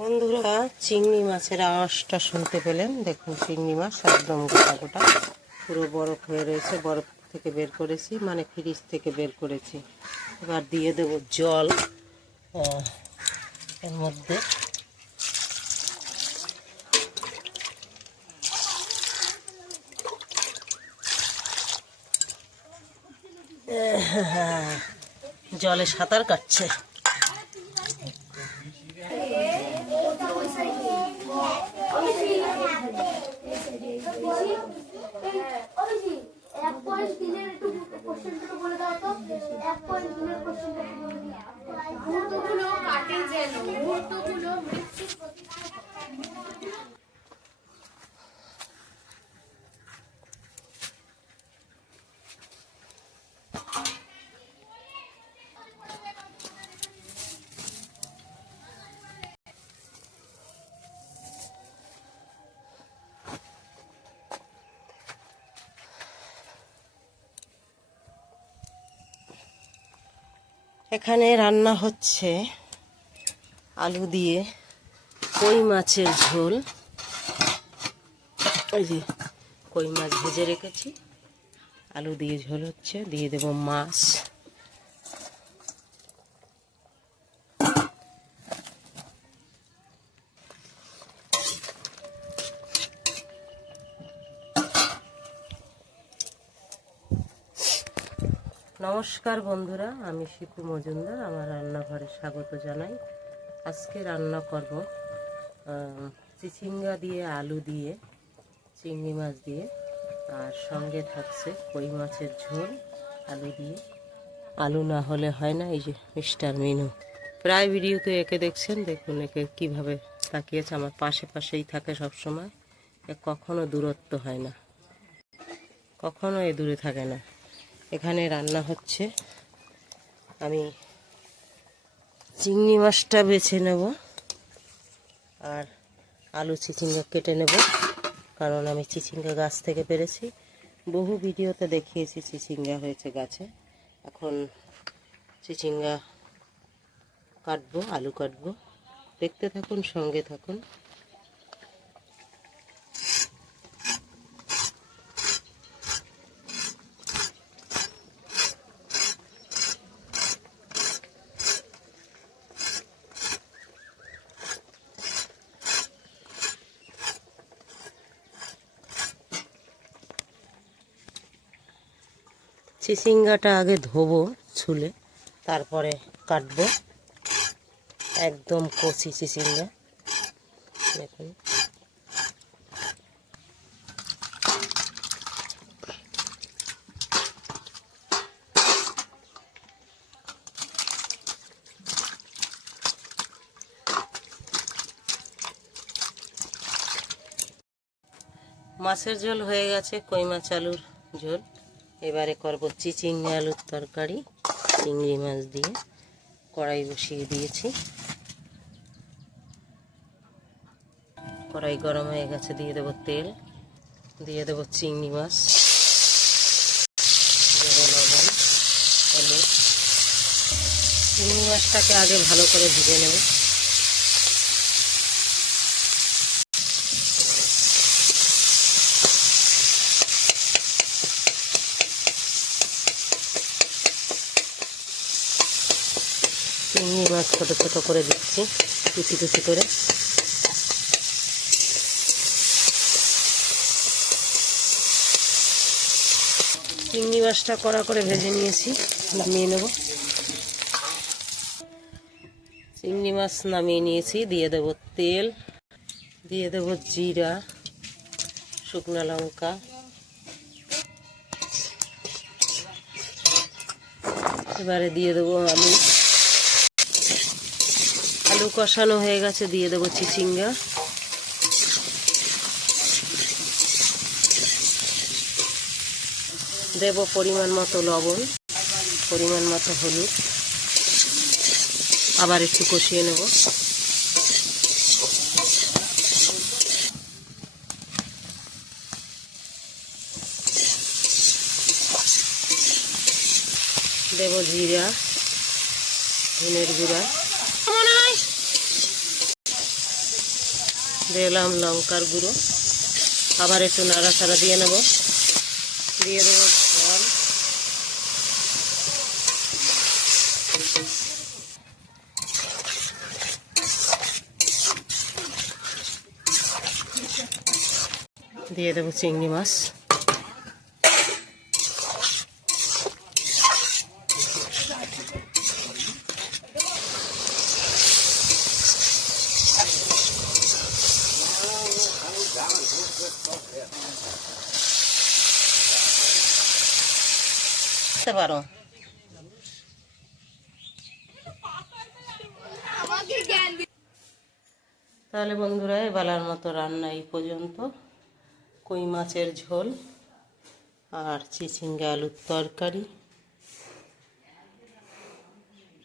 বন্ধুরা, চিংড়ি মাছের আঁশটা শুনতে পেলেন? দেখুন, চিংড়ি মাছ একদম গোটা গোটা পুরো বরফ হয়ে রয়েছে, বরফ থেকে বের করেছি মানে ফ্রিজ থেকে বের করেছি। এবার দিয়ে দেব জল। এর মধ্যে জলে সাঁতার কাটছে এক পয়েন্ট তিনের একটু কোশ্চেনটা বলে কাটে যেন মুহূর্তগুলো মৃত্যুর প্রতি এখানে রান্না হচ্ছে আলু দিয়ে কই মাছের ঝোল। ওই যে কই মাছ ভেজে রেখেছি। আলু দিয়ে ঝোল হচ্ছে, দিয়ে দেব মাছ। নমস্কার বন্ধুরা, আমি শিপু মজুমদার, আমার রান্নাঘরে স্বাগত জানাই। আজকে রান্না করব চিচিঙ্গা দিয়ে, আলু দিয়ে, চিংড়ি মাছ দিয়ে, আর সঙ্গে থাকছে কই মাছের ঝোল, আলু দিয়ে। আলু না হলে হয় না, এই যে মিস্টার মিনু। প্রায় ভিডিওতে একে দেখছেন, দেখুন একে কীভাবে তাকিয়েছে, আমার পাশে পাশেই থাকে সব সময় এ কখনো দূরত্ব হয় না, কখনো এ দূরে থাকে না। এখানে রান্না হচ্ছে। আমি চিংড়ি মাছটা বেছে নেব আর আলু চিচিঙ্গা কেটে নেব, কারণ আমি চিচিঙ্গা গাছ থেকে পেরেছি। বহু ভিডিওতে দেখিয়েছি চিচিঙ্গা হয়েছে গাছে। এখন চিচিঙ্গা কাটবো, আলু কাটবো। দেখতে থাকুন, সঙ্গে থাকুন। চিচিঙ্গাটা আগে ধোবো, ছুলে, তারপরে কাটবো। একদম কচি চিচিঙ্গা। দেখুন। মাছের ঝোল হয়ে গেছে, কই মাছ আলুর ঝোল। এবারে করব চিচিঙ্গি আলুর তরকারি, চিংড়ি মাছ দিয়ে কড়াই বসিয়ে দিয়েছি। কড়াই গরম হয়ে গেছে, দিয়ে দেবো তেল, দিয়ে দেবো চিংড়ি মাছ দেবো লবণ, হলুদ। চিংড়ি মাছটাকে আগে ভালো করে ভেজে নেব। চিংড়ি মাছ ছোটো ছোটো করে দিচ্ছি কুচি কুচি করে। চিংড়ি মাছটা কড়া করে ভেজে নিয়েছি, নামিয়ে নেব। চিংড়ি মাছ নামিয়ে নিয়েছি, দিয়ে দেব তেল, দিয়ে দেব জিরা, শুকনো লঙ্কা। এবারে দিয়ে দেবো আলু আলু কষানো হয়ে গেছে, দিয়ে দেবো চিচিঙ্গা। দেব পরিমাণ মতো লবণ, পরিমাণ মতো হলুদ। আবার একটু কষিয়ে নেব। দেব জিরা। ধনের গুঁড়া। দিলাম লঙ্কার গুঁড়ো। আবার একটু নাড়াচাড়া দিয়ে নেব। দিয়ে দেবো জল। দিয়ে দেবো চিংড়ি মাছ। করতে পারো। তাহলে বন্ধুরা এবেলার মতো রান্না এই পর্যন্ত। কই মাছের ঝোল আর চিচিঙ্গা আলুর তরকারি।